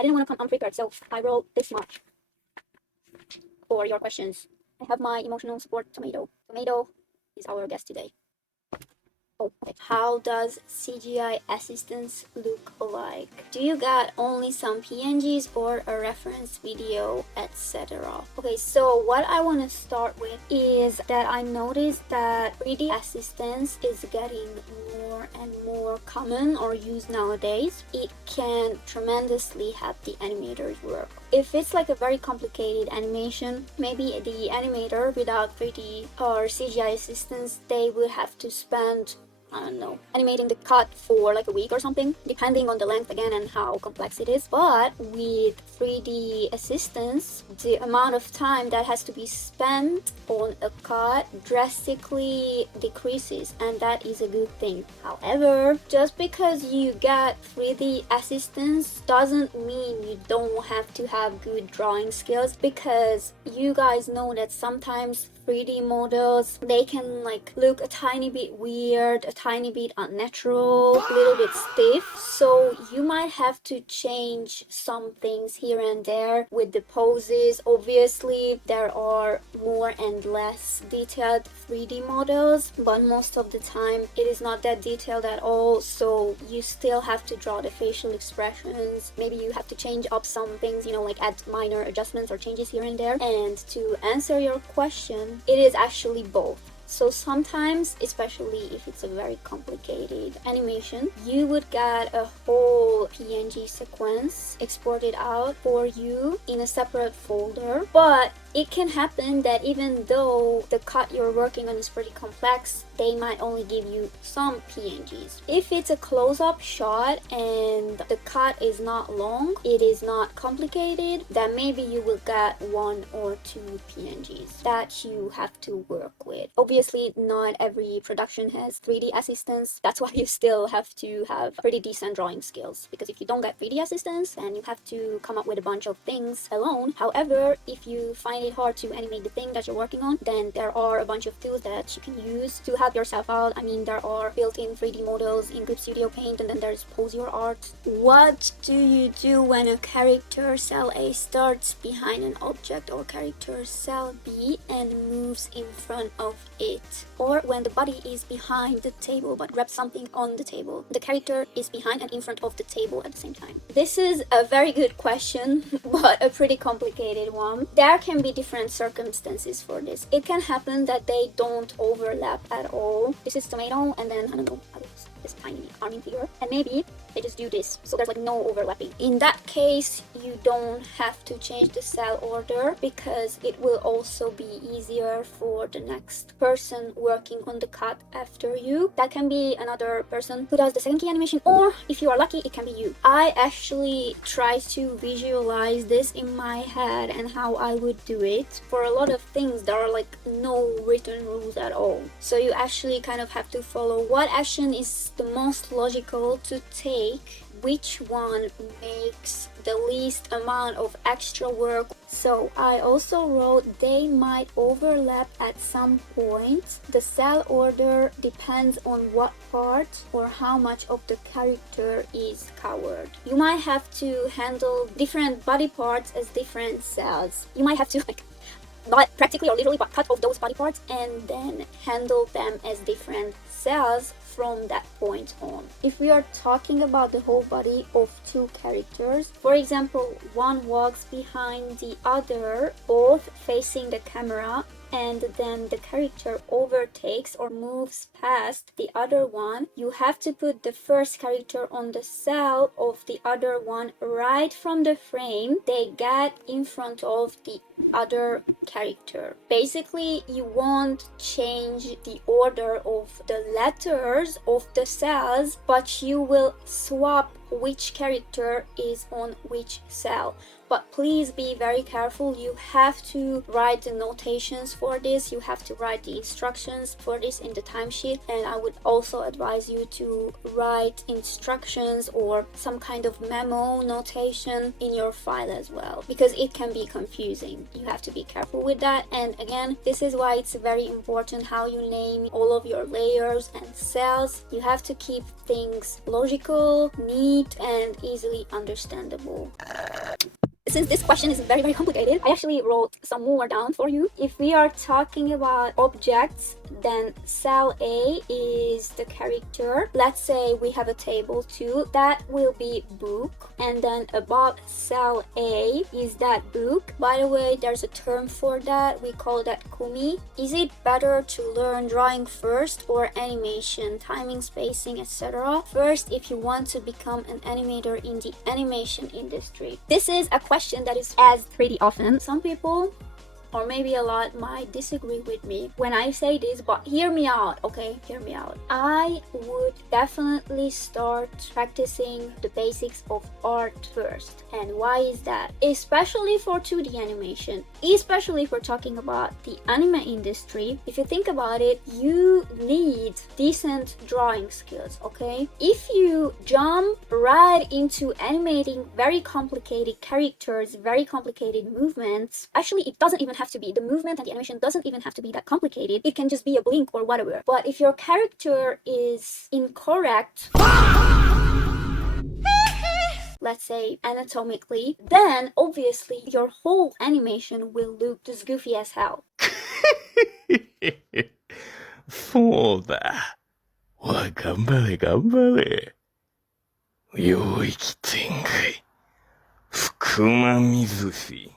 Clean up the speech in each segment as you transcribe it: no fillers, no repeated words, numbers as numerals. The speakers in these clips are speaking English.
I didn't want to come unprepared, so I wrote this much for your questions. I have my emotional support tomato. Tomato is our guest today. Oh, okay. How does CGI assistance look like? Do you got only some PNGs or a reference video, etc.? Okay, so what I want to start with is that I noticed that 3D assistance is getting more and more common or used nowadays. It can tremendously help the animators work. If it's like a very complicated animation, maybe the animator without 3D or CGI assistance, they would have to spend, I don't know, animating the cut for like a week or something, depending on the length again and how complex it is. But with 3D assistance, the amount of time that has to be spent on a cut drastically decreases, and that is a good thing. However, just because you get 3D assistance doesn't mean you don't have to have good drawing skills, because you guys know that sometimes 3D models, they can like look a tiny bit weird, a tiny bit unnatural, a little bit stiff. So you might have to change some things here and there with the poses. Obviously, there are more and less detailed 3D models, but most of the time it is not that detailed at all. So you still have to draw the facial expressions. Maybe you have to change up some things, you know, like add minor adjustments or changes here and there. And to answer your question, it is actually both. So sometimes, especially if it's a very complicated animation, you would get a whole PNG sequence exported out for you in a separate folder. But it can happen that even though the cut you're working on is pretty complex, they might only give you some PNGs. If it's a close-up shot and the cut is not long, it is not complicated, then maybe you will get 1 or 2 PNGs that you have to work with. Obviously, not every production has 3D assistance. That's why you still have to have pretty decent drawing skills, because if you don't get 3D assistance, then you have to come up with a bunch of things alone. However, if you find it hard to animate the thing that you're working on, then there are a bunch of tools that you can use to help yourself out. I mean, there are built-in 3D models in Grip Studio Paint, and then there's Pose Your Art. What do you do when a character cell A starts behind an object or character cell B and moves in front of it? Or when the body is behind the table but grabs something on the table, the character is behind and in front of the table at the same time. This is a very good question, but a pretty complicated one. There can be different circumstances for this. It can happen that they don't overlap at all. This is tomato, and then I don't know, this tiny arming figure, and maybe they just do this, so there's like no overlapping. In that case, you don't have to change the cell order, because it will also be easier for the next person working on the cut after you. That can be another person who does the second key animation, or if you are lucky, it can be you. I actually try to visualize this in my head and how I would do it. For a lot of things, there are like no written rules at all, so you actually kind of have to follow what action is the most logical to take, which one makes the least amount of extra work. So I also wrote they might overlap at some point. The cell order depends on what part or how much of the character is covered. You might have to handle different body parts as different cells. You might have to like not practically or literally, but cut off those body parts and then handle them as different cells from that point on. If we are talking about the whole body of 2 characters, for example, one walks behind the other, both facing the camera, and then the character overtakes or moves past the other one, you have to put the first character on the cell of the other one right from the frame they get in front of the other character. Basically, you won't change the order of the letters of the cells, but you will swap which character is on which cell. But please be very careful. You have to write the notations for this. You have to write the instructions for this in the timesheet. And I would also advise you to write instructions or some kind of memo notation in your file as well, because it can be confusing. You have to be careful with that. And again, this is why it's very important how you name all of your layers and cells. You have to keep things logical, neat, and easily understandable. Since this question is very complicated, I actually wrote some more down for you. If we are talking about objects, then cell A is the character. Let's say we have a table 2, that will be book, and then above cell A is that book. By the way, there's a term for that, we call that kumi. Is it better to learn drawing first or animation, timing, spacing, etc.? First, if you want to become an animator in the animation industry. This is a question that is asked pretty often. Some people, or maybe a lot, might disagree with me when I say this, but hear me out, okay? Hear me out. I would definitely start practicing the basics of art first. And why is that? Especially for 2D animation, especially if we're talking about the anime industry. If you think about it, you need decent drawing skills, okay? If you jump right into animating very complicated characters, very complicated movements, actually it doesn't even have to be, the movement and the animation doesn't even have to be that complicated. It can just be a blink or whatever. But if your character is incorrect, let's say anatomically, then obviously your whole animation will look just goofy as hell. そうだ。おい、頑張れ、頑張れ。領域展開。福間水氏。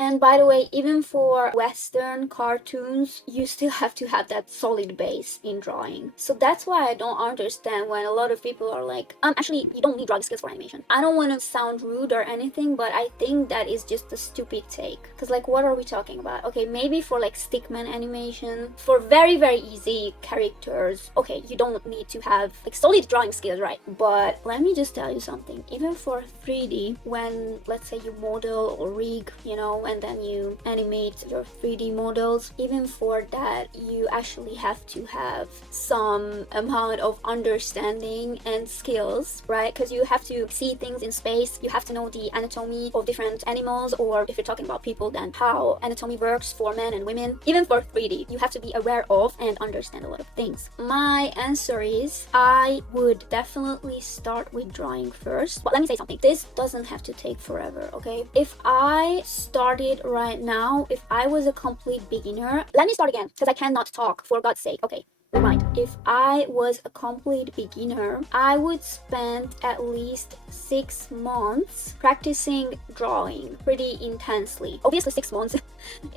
And by the way, even for Western cartoons, you still have to have that solid base in drawing. So that's why I don't understand when a lot of people are like, actually, you don't need drawing skills for animation. I don't want to sound rude or anything, but I think that is just a stupid take. Because like, what are we talking about? Okay, maybe for like stickman animation, for very easy characters, okay, you don't need to have like solid drawing skills, right? But let me just tell you something. Even for 3D, when let's say you model or rig, you know, and then you animate your 3D models, even for that you actually have to have some amount of understanding and skills, right? Because you have to see things in space, you have to know the anatomy of different animals, or if you're talking about people, then how anatomy works for men and women. Even for 3D, you have to be aware of and understand a lot of things. My answer is I would definitely start with drawing first. But let me say something, this doesn't have to take forever, okay? If I started right now, if I was a complete beginner, let me start again because I cannot talk, for God's sake. Okay, rewind. If I was a complete beginner, I would spend at least 6 months practicing drawing pretty intensely. Obviously 6 months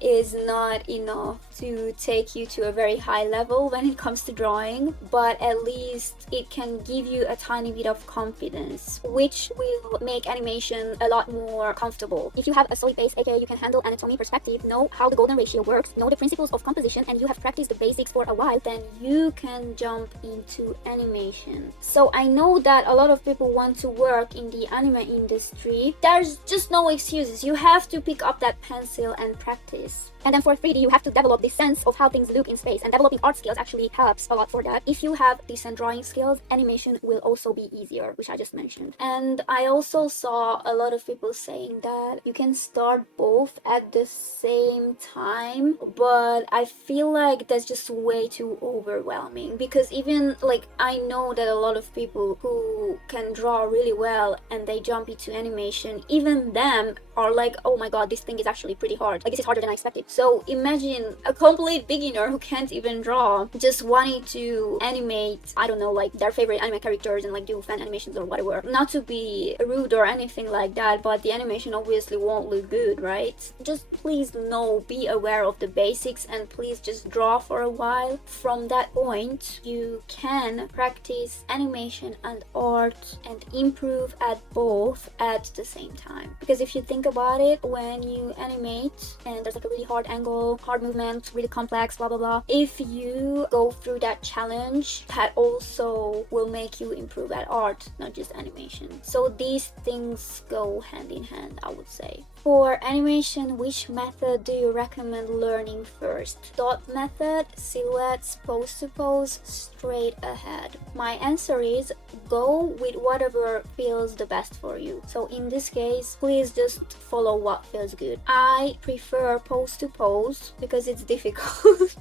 is not enough to take you to a very high level when it comes to drawing, but at least it can give you a tiny bit of confidence, which will make animation a lot more comfortable. If you have a solid base, aka you can handle anatomy, perspective, know how the golden ratio works, know the principles of composition, and you have practiced the basics for a while, then you can jump into animation. So I know that a lot of people want to work in the anime industry. There's just no excuses. You have to pick up that pencil and practice. And then for 3D, you have to develop this sense of how things look in space, and developing art skills actually helps a lot for that. If you have decent drawing skills, animation will also be easier, which I just mentioned. And I also saw a lot of people saying that you can start both at the same time, but I feel like that's just way too overwhelming, because even like I know that a lot of people who can draw really well and they jump into animation, even them are like, oh my god, this thing is actually pretty hard, like this is harder than I expected. So imagine a complete beginner who can't even draw just wanting to animate, I don't know, like their favorite anime characters and like do fan animations or whatever. Not to be rude or anything like that, but the animation obviously won't look good, right? Just please know, be aware of the basics, and please just draw for a while. From that point, you can practice animation and art and improve at both at the same time. Because if you think about it, when you animate and there's like a really hard angle, hard movement, really complex, blah blah blah, if you go through that challenge, that also will make you improve at art, not just animation. So these things go hand in hand, I would say. For animation, which method do you recommend learning first? Dot method, silhouettes, pose to pose, straight ahead? My answer is go with whatever feels the best for you. So in this case, please just follow what feels good. I prefer pose to pose because it's difficult.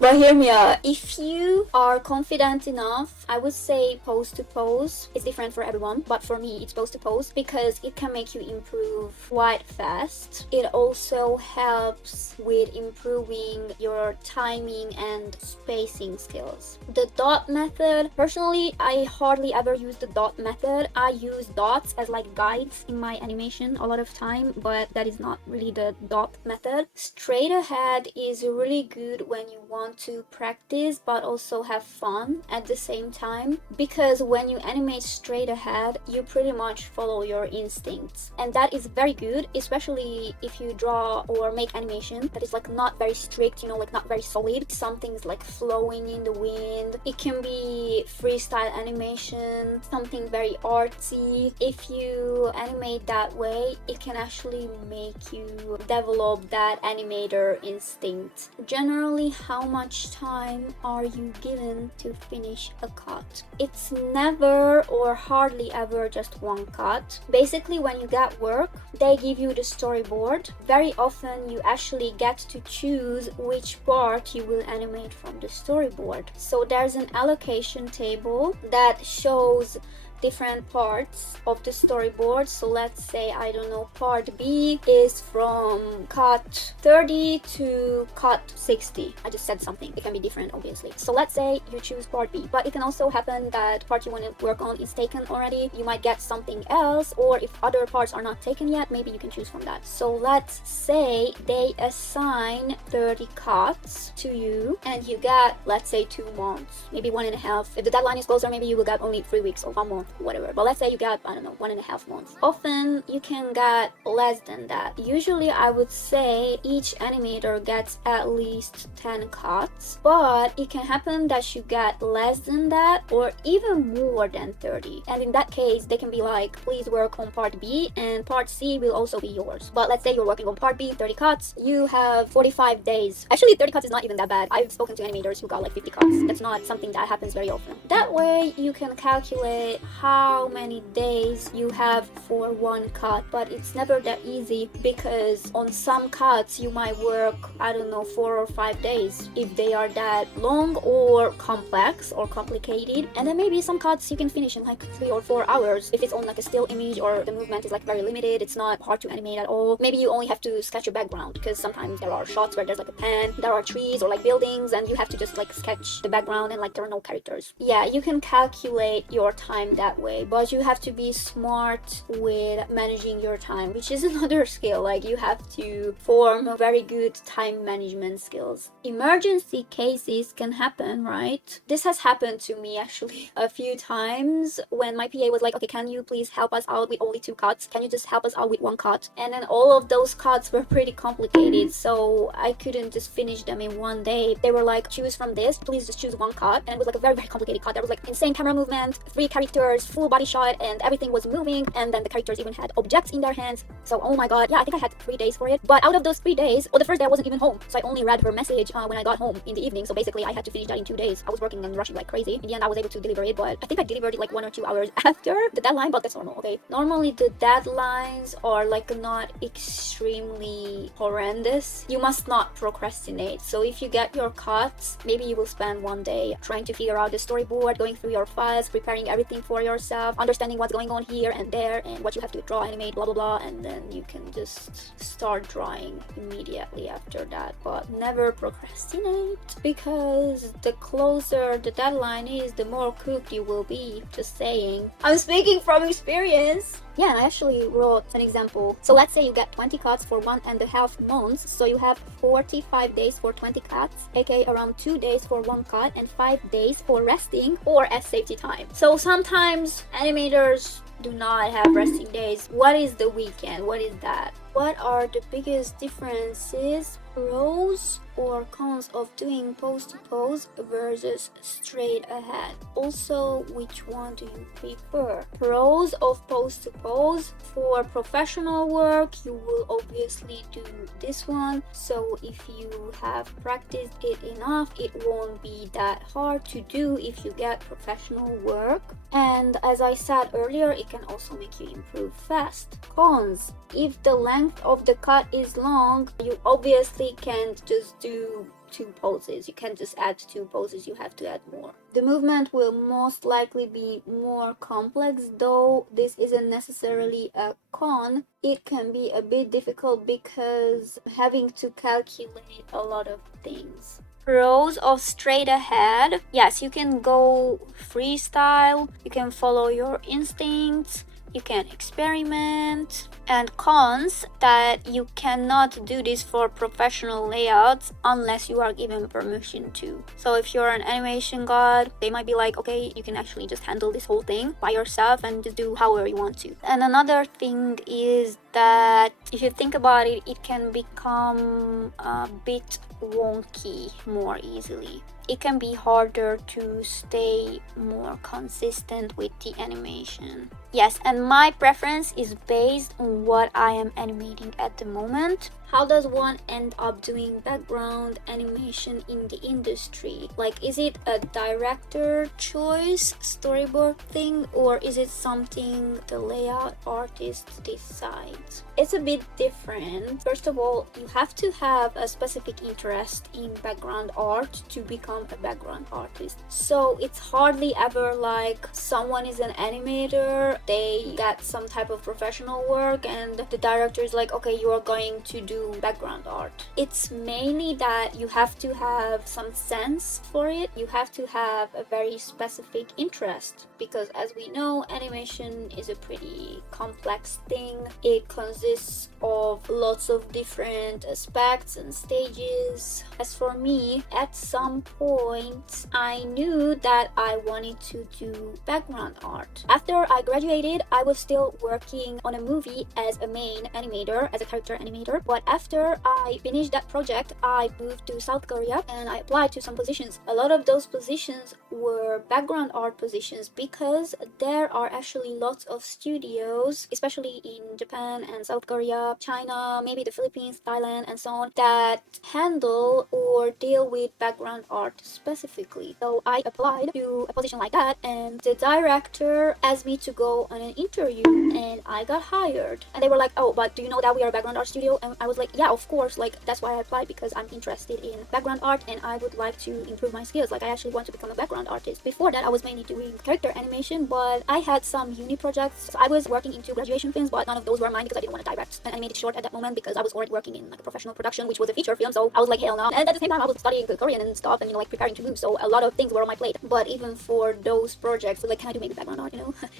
But hear me out. If you are confident enough, I would say pose to pose. It's different for everyone, but for me, it's pose to pose because it can make you improve quite fast. It also helps with improving your timing and spacing skills. The dot method, personally, I hardly ever use the dot method. I use dots as like guides in my animation a lot of time, but that is not really the dot method. Straight ahead is really good when you want to practice but also have fun at the same time, because when you animate straight ahead you pretty much follow your instincts, and that is very good, especially if you draw or make animation that is like not very strict, you know, like not very solid. Something's like flowing in the wind. It can be freestyle animation, something very artsy. If you animate that way, it can actually make you develop that animator instinct. Generally, how much time are you given to finish a cut? It's never or hardly ever just one cut. Basically, when you get work, they give you the storyboard. Very often you actually get to choose which part you will animate from the storyboard. So there's an allocation table that shows different parts of the storyboard. So let's say, I don't know, part B is from cut 30 to cut 60. I just said something. It can be different, obviously. So let's say you choose part B, but it can also happen that part you want to work on is taken already. You might get something else, or if other parts are not taken yet, maybe you can choose from that. So let's say they assign 30 cuts to you and you get, let's say, 2 months, maybe 1.5. If the deadline is closer, maybe you will get only 3 weeks or 1 month, whatever. But let's say you got, I don't know, 1.5 months. Often you can get less than that. Usually I would say each animator gets at least 10 cuts, but it can happen that you get less than that or even more than 30. And in that case, they can be like, please work on part B and part C will also be yours. But let's say you're working on part B, 30 cuts, you have 45 days. Actually, 30 cuts is not even that bad. I've spoken to animators who got like 50 cuts. That's not something that happens very often. That way you can calculate how many days you have for one cut, but it's never that easy because on some cuts you might work, I don't know, 4 or 5 days if they are that long or complex or complicated, and then maybe some cuts you can finish in like 3 or 4 hours if it's on like a still image or the movement is like very limited. It's not hard to animate at all. Maybe you only have to sketch a background because sometimes there are shots where there's like a pen, there are trees or like buildings, and you have to just like sketch the background and like there are no characters. Yeah, you can calculate your time that way, but you have to be smart with managing your time, which is another skill. Like you have to form a very good time management skills. Emergency cases can happen, right? This has happened to me actually a few times when my PA was like, okay, can you please help us out with only 2 cuts? Can you just help us out with 1 cut? And then all of those cuts were pretty complicated, so I couldn't just finish them in one day. They were like, choose from this, please just choose 1 cut. And it was like a very, very complicated cut. There was like insane camera movement, 3 characters, full body shot, and everything was moving, and then the characters even had objects in their hands. So oh my god, yeah, I think I had 3 days for it. But out of those 3 days, well, the first day I wasn't even home, so I only read her message when I got home in the evening. So basically I had to finish that in 2 days. I was working and rushing like crazy. In the end I was able to deliver it, but I think I delivered it like 1 or 2 hours after the deadline, but that's normal, okay? Normally the deadlines are like not extremely horrendous. You must not procrastinate. So if you get your cuts, maybe you will spend 1 day trying to figure out the storyboard, going through your files, preparing everything for yourself, understanding what's going on here and there and what you have to draw, animate, blah blah blah, and then you can just start drawing immediately after that. But never procrastinate, because the closer the deadline is, the more cooked you will be. Just saying. I'm speaking from experience. Yeah, I actually wrote an example. So let's say you get 20 cuts for 1.5 months, so you have 45 days for 20 cuts, aka around 2 days for 1 cut and 5 days for resting or as safety time. So sometimes animators do not have resting days. What is the weekend? What is that? What are the biggest differences, pros or cons of doing pose to pose versus straight ahead? Also, which one do you prefer? Pros of pose to pose: for professional work you will obviously do this one, so if you have practiced it enough it won't be that hard to do if you get professional work. And as I said earlier, it can also make you improve fast. Cons: if the length of the cut is long, you obviously can't just do 2 poses. You can't just add 2 poses, you have to add more. The movement will most likely be more complex, though this isn't necessarily a con. It can be a bit difficult because having to calculate a lot of things. Pros of straight ahead. Yes, you can go freestyle, you can follow your instincts, you can experiment. And cons, that you cannot do this for professional layouts unless you are given permission to. So if you're an animation god, they might be like, okay, you can actually just handle this whole thing by yourself and just do however you want to. And another thing is that if you think about it, it can become a bit wonky more easily. It can be harder to stay more consistent with the animation. Yes, and my preference is based on what I am animating at the moment. How does one end up doing background animation in the industry? Like, is it a director choice, storyboard thing, or is it something the layout artist decides? It's a bit different. First of all, you have to have a specific interest in background art to become a background artist. So it's hardly ever like someone is an animator, they got some type of professional work, and the director is like, okay, you are going to do background art. It's mainly that you have to have some sense for it. You have to have a very specific interest, because as we know, animation is a pretty complex thing. It consists of lots of different aspects and stages. As for me, at some point I knew that I wanted to do background art. After I graduated, I was still working on a movie as a main animator, as a character animator, but after I finished that project, I moved to South Korea and I applied to some positions. A lot of those positions were background art positions because there are actually lots of studios, especially in Japan and South Korea, China, maybe the Philippines, Thailand, and so on, that handle or deal with background art specifically. So I applied to a position like that, and the director asked me to go on an interview and I got hired. And they were like, oh, but do you know that we are a background art studio? And I was like, yeah, of course, like that's why I applied, because I'm interested in background art and I would like to improve my skills. Like I actually want to become a background artist. Before that, I was mainly doing character animation, but I had some uni projects. So I was working into graduation films, but none of those were mine because I didn't want to direct an animated short at that moment, because I was already working in like a professional production, which was a feature film. So I was like, hell no. And at the same time, I was studying Korean and stuff, and like preparing to move. So a lot of things were on my plate. But even for those projects, like, can I do maybe background art?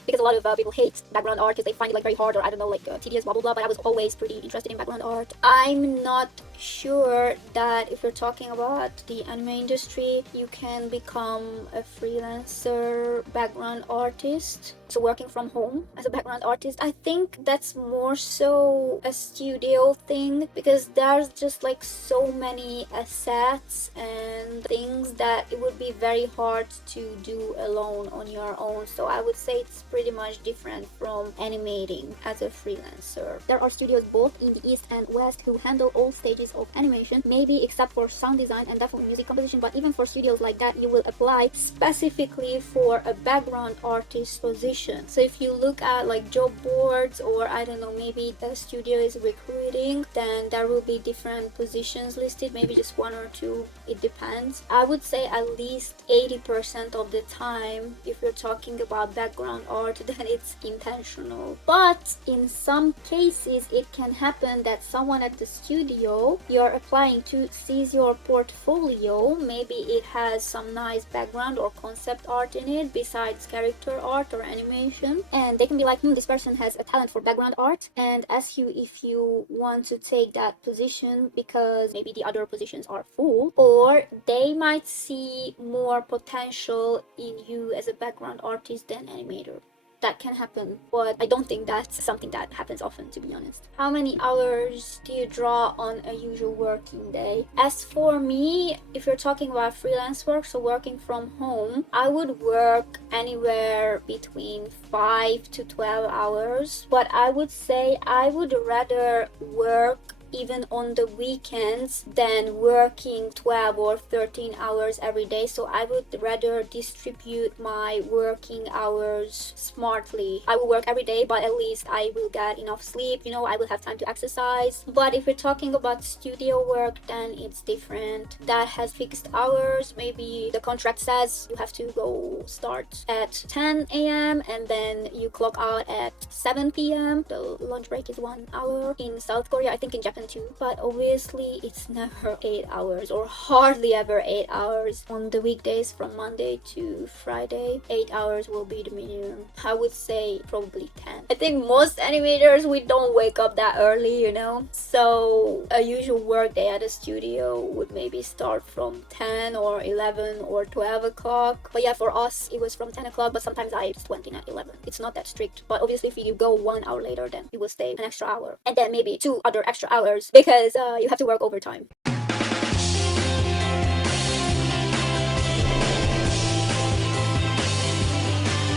Because a lot of people hate background art because they find it like very hard, or I don't know, like tedious, blah blah blah. But I was always pretty interested in background art. I'm not sure that if you're talking about the anime industry, you can become a freelancer background artist. So working from home as a background artist, I think that's more so a studio thing, because there's just like so many assets and things that it would be very hard to do alone on your own. So I would say it's pretty much different from animating as a freelancer. There are studios both in the East and West who handle all stages of animation, maybe except for sound design and definitely music composition. But even for studios like that, you will apply specifically for a background artist position. So if you look at like job boards, or I don't know, maybe the studio is recruiting, then there will be different positions listed, maybe just 1 or 2, it depends. I would say at least 80% of the time, if you're talking about background art, then it's intentional. But in some cases, it can happen that someone at the studio you're applying to sees your portfolio, maybe it has some nice background or concept art in it besides character art or animation, and they can be like, this person has a talent for background art, and ask you if you want to take that position because maybe the other positions are full, or they might see more potential in you as a background artist than animator. That can happen, but I don't think that's something that happens often, to be honest. How many hours do you draw on a usual working day? As for me, if you're talking about freelance work, so working from home, I would work anywhere between 5 to 12 hours, but I would say I would rather work even on the weekends than working 12 or 13 hours every day. So I would rather distribute my working hours smartly. I will work every day, but at least I will get enough sleep, you know, I will have time to exercise. But if we're talking about studio work, then it's different. That has fixed hours. Maybe the contract says you have to go start at 10 a.m. and then you clock out at 7 p.m. The lunch break is 1 hour. In South Korea, I think in Japan too, but obviously it's never 8 hours or hardly ever 8 hours. On the weekdays from Monday to Friday, 8 hours will be the minimum. I would say probably 10. I think most animators, we don't wake up that early, you know, so a usual work day at a studio would maybe start from 10 or 11 or 12 o'clock. But yeah, for us it was from 10 o'clock, but sometimes I just went in at 11. It's not that strict, but obviously if you go 1 hour later, then you will stay an extra hour and then maybe 2 other extra hours because you have to work overtime.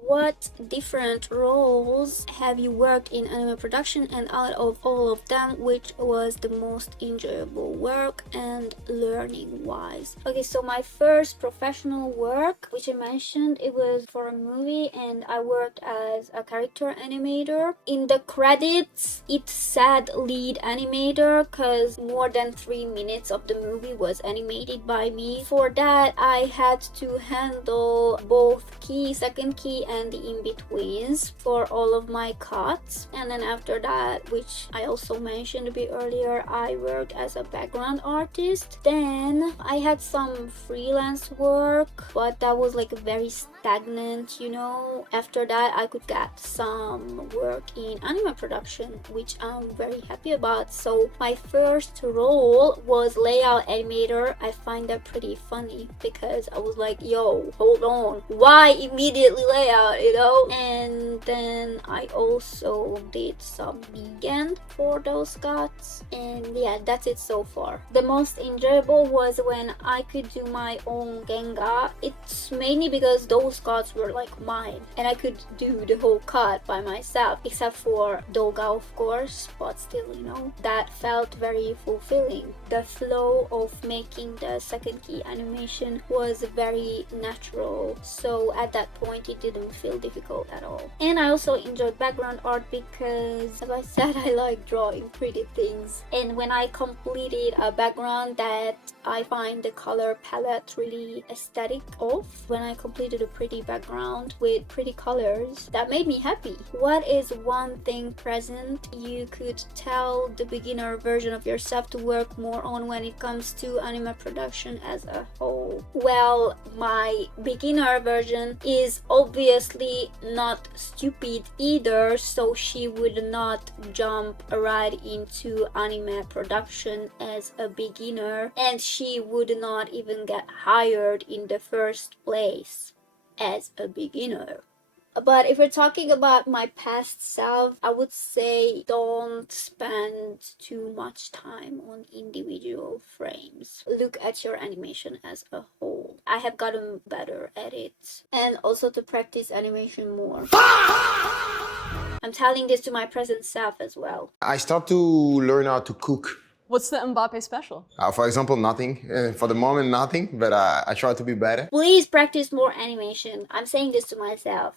What different roles have you worked in anime production, and out of all of them, which was the most enjoyable work and learning wise? Okay, so my first professional work, which I mentioned, it was for a movie and I worked as a character animator. In the credits, it said lead animator because more than 3 minutes of the movie was animated by me. For that, I had to handle both key, second key, and the in-betweens for all of my cuts. And then after that, which I also mentioned a bit earlier, I worked as a background artist. Then I had some freelance work, but that was like very stagnant, you know. After that, I could get some work in anime production, which I'm very happy about. So my first role was layout animator. I find that pretty funny because I was like, yo, hold on, why immediately layout, you know? And then I also did some vegan for those cuts, and yeah, that's it so far. The most enjoyable was when I could do my own genga. It's mainly because those cuts were like mine and I could do the whole cut by myself, except for doga of course, but still, you know, that felt very fulfilling. The flow of making the second key animation was very natural, so at that point it didn't feel difficult at all. And I also enjoyed background art because, as I said, I like drawing pretty things, and when I completed a background that I find the color palette really aesthetic of, when I completed a pretty background with pretty colors, that made me happy. What is one thing present you could tell the beginner version of yourself to work more on when it comes to anime production as a whole? Well, my beginner version is obviously not stupid either, so she would not jump right into anime production as a beginner, and she would not even get hired in the first place as a beginner. But if we're talking about my past self, I would say don't spend too much time on individual frames. Look at your animation as a whole. I have gotten better at it. And also to practice animation more. I'm telling this to my present self as well. I start to learn how to cook. What's the Mbappe special? For example, nothing. For the moment, nothing, but I try to be better. Please practice more animation. I'm saying this to myself.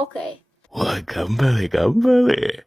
Okay. おい、頑張れ、頑張れ。